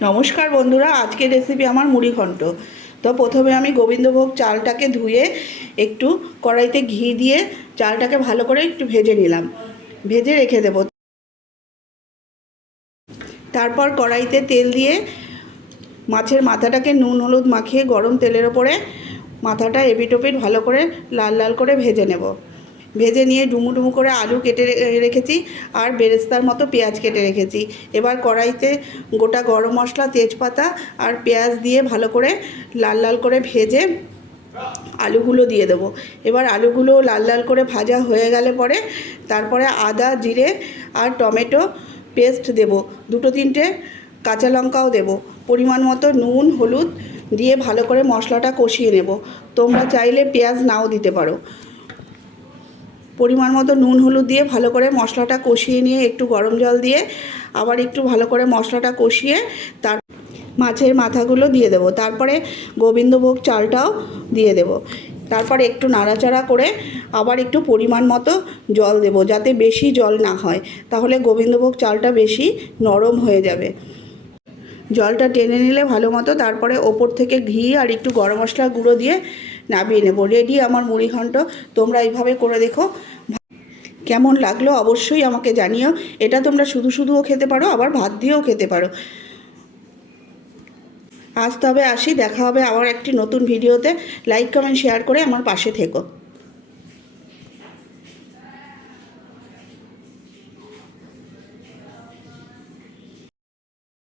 নমস্কার বন্ধুরা, আজকের রেসিপি আমার মুড়ি ঘন্ট। তো প্রথমে আমি গোবিন্দভোগ চালটাকে ধুয়ে একটু কড়াইতে ঘি দিয়ে চালটাকে ভালো করে একটু ভেজে নিলাম, ভেজে রেখে দেব। তারপর কড়াইতে তেল দিয়ে মাছের মাথাটাকে নুন হলুদ মাখিয়ে গরম তেলের ওপরে মাথাটা এপিট ওপিট ভালো করে লাল লাল করে ভেজে নেব। ভেজে নিয়ে ডুমু ডুমু করে আলু কেটে রেখেছি আর বেরেস্তার মতো পেঁয়াজ কেটে রেখেছি। এবার কড়াইতে গোটা গরম মশলা, তেজপাতা আর পেঁয়াজ দিয়ে ভালো করে লাল লাল করে ভেজে আলুগুলো দিয়ে দেবো। এবার আলুগুলো লাল লাল করে ভাজা হয়ে গেলে পরে তারপরে আদা, জিরে আর টমেটো পেস্ট দেব, দুটো তিনটে কাঁচা লঙ্কাও দেব, পরিমাণ মতো নুন হলুদ দিয়ে ভালো করে মশলাটা কষিয়ে নেব। তোমরা চাইলে পেঁয়াজ নাও দিতে পারো। পরিমাণ মতো নুন হলুদ দিয়ে ভালো করে মশলাটা কষিয়ে নিয়ে একটু গরম জল দিয়ে আবার একটু ভালো করে মশলাটা কষিয়ে তার মাছের মাথাগুলো দিয়ে দেবো। তারপরে গোবিন্দভোগ চালটাও দিয়ে দেব। তারপর একটু নাড়াচাড়া করে আবার একটু পরিমাণ মতো জল দেব, যাতে বেশি জল না হয়, তাহলে গোবিন্দভোগ চালটা বেশি নরম হয়ে যাবে। জলটা টেনে নিলে ভালো মতো তারপরে ওপর থেকে ঘি আর একটু গরম মশলার গুঁড়ো দিয়ে নামিয়ে নেব। রেডি আমার মুড়ি ঘন্ট। তোমরা এইভাবে করে দেখো, কেমন লাগলো অবশ্যই আমাকে জানিও। এটা তোমরা শুধু শুধুও খেতে পারো, আবার ভাত দিয়েও খেতে পারো। আজ তবে আসি, দেখা হবে আবার একটি নতুন ভিডিওতে। লাইক কমেন্ট শেয়ার করে আমার পাশে থেকো।